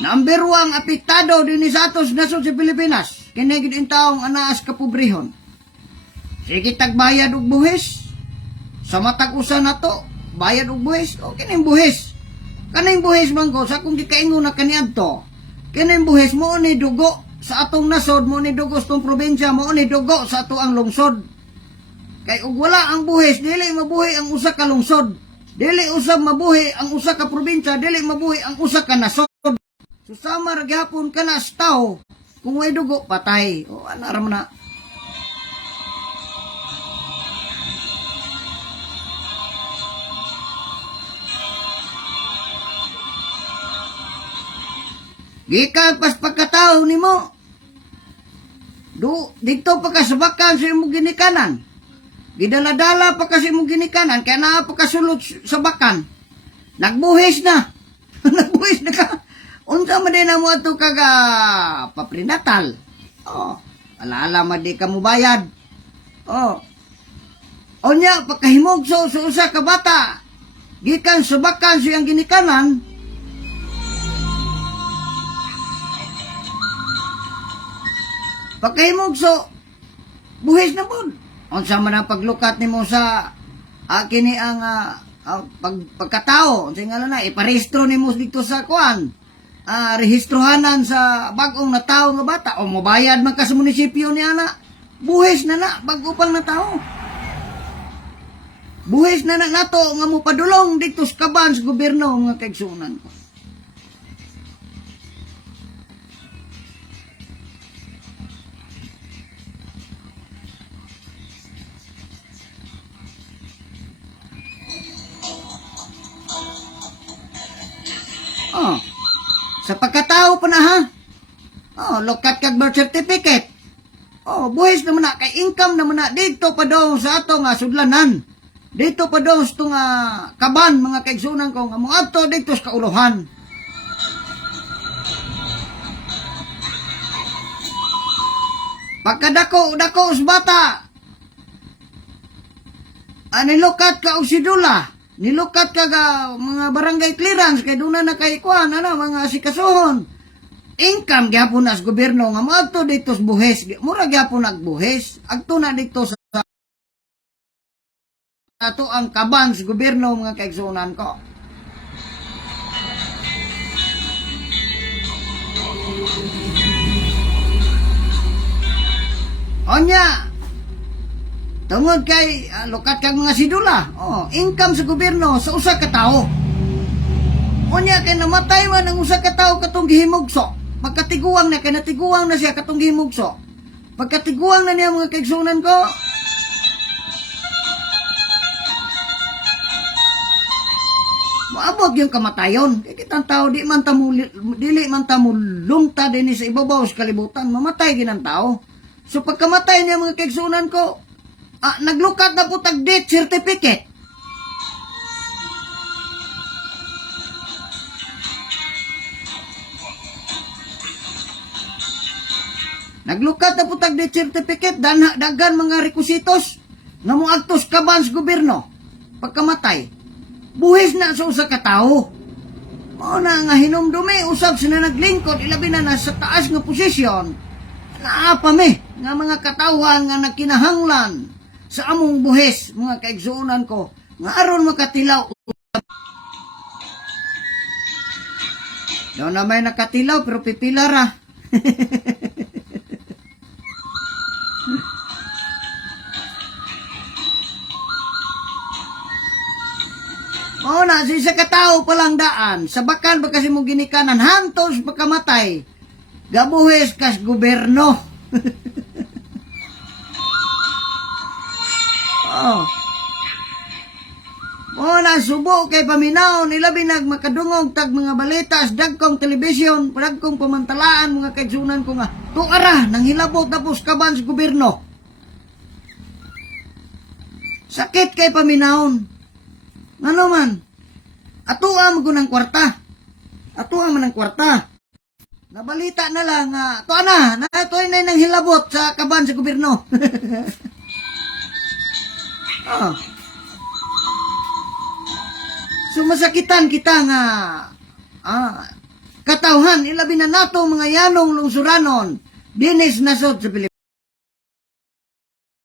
Number 1 apektado din sa atos nasod sa Pilipinas. Kini gid ang taong anaas kapobrehon. Sige tagbayad og buhis. Sa matag usa nato, bayad og buhis. O kining buhis. Kaning buhis man ko sa kung gikaingon na kaniadto. Kining buhis mo ni dugo sa atong nasod, mo ni dugo sa atong probinsya, mo ni dugo sa ato ang lungsod. Kay ug wala ang buhis, dili mabuhi ang usa ka lungsod. Dili usab mabuhi ang usa ka probinsya, dili mabuhi ang usa ka nasod. Susama ra gyapon kana sa tao. Kung way dugo patay. O ana ra man na. Gikan pas pagkatao nimo. Dito pa ka sabakan sa imong ginikanan. Gidala-dala pa kasi imong ginikanan kaya naa pa kasulod sa bakan. Nagbuhis na. Nagbuhis na ka. Unsa man din mo ato kaga paprinatal. Oh, alaala man di ka mo bayad. Oh. Onya pagkahimugso sa usa ka bata. Gikan sabakan sa iyang ginikanan. Pagkahimugso, buhis na po. Unsa man ang paglukat nimo sa kini ang pagkatao. Unsa nga na iparehistro nimo dito sa kuan. Rehistrohanan sa bag-ong natawo nga bata o mobayad man ka sa munisipyo ni ana. Buhis na na bag-o pang natawo. Buhis na na nato nga mo padulong dito sa kaban sa gobyerno nga kaigsunan ko. Oh. Sa pagkatao pa na ha. Oh, lokat kag birth certificate. Oh, buhis naman na kay income naman na dito pa daw sa ato nga sudlanan. Dito pa daw sa nga kaban mga kaigsunan ko nga mo adto dito sa kaulohan. Pagkadako sa bata. Nilukat ka og sidula. Nilukat ka mga barangay clearance kay doon na kay kuan mga sikasuhon. Income gyapon as gobyerno nga moadto dito sa buhis. Mura gyapon nagbuhis. Adto na dito sa ato ang kaban sa gobyerno mga kaigsunan ko. Onya tungod kay lukat kag mga sidula. Oh, income sa gobyerno sa usa ka tawo. Unya kay namatay man ang usa ka tawo katong gihimugso. Pagkatiguang na kay natiguang na siya katong gihimugso. Pagkatiguang na niya mga kaigsunan ko. Maabot yung kamatayon. Kay kitang tao dili man ta mo lungta dinhi sa ibabaw sa kalibutan, mamatay ginang tao. So pagkamatay niya mga kaigsunan ko, naglukat na po tag death certificate. Naglukat na po tag death certificate, dagan mga requisitos nga mo agtos kaban sa gobyerno. Pagkamatay, buhis na sa usa ka tawo. Mao na nga hinumdumi usab sila naglingkod ilabi na nasa taas nga posisyon. Naapami nga mga katawhan nga nagkinahanglan sa among buhis, mga kaigsuonan ko, nga aron makatilaw. Doon na may nakatilaw, pero pipila ra. O na, sa katao palang daan, sa bakan ba kasi mo ginikanan, hantos pagkamatay, gabuhis kas gobyerno. Oh. Muna subo kay paminaw nilabi makadungog tag mga balita sa dagkong telebisyon, dagkong pamantalaan mga kaigsunan ko nga tuara nang hilabot tapos kaban sa gobyerno. Sakit kay paminawon. Ano man? Atuam ko ng kwarta. Atuam man ng kwarta. Nabalita na lang nga to na toy na nang hilabot sa kaban sa gobyerno. Oh. So masakitan kita nga katawhan ilabi na nato mga yanong lungsuranon dinis nasod sa Pilipinas.